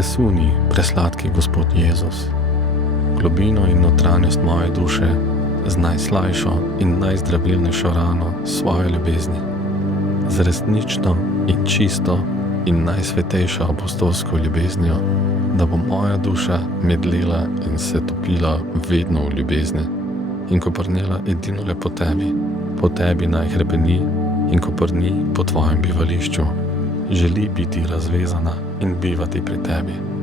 Presuni, presladki Gospod Jezus, globino in notranjost moje duše z najslajšo in najzdravilnejšo rano svoje ljubezni, z resnično in čisto in najsvetejšo apostolsko ljubeznijo, da bo moja duša medlela in se topila vedno v ljubezni in koprnela edino le po tebi naj hrepeni in koprni po tvojem bivališču, želi biti razvezana in bivati pri tebi.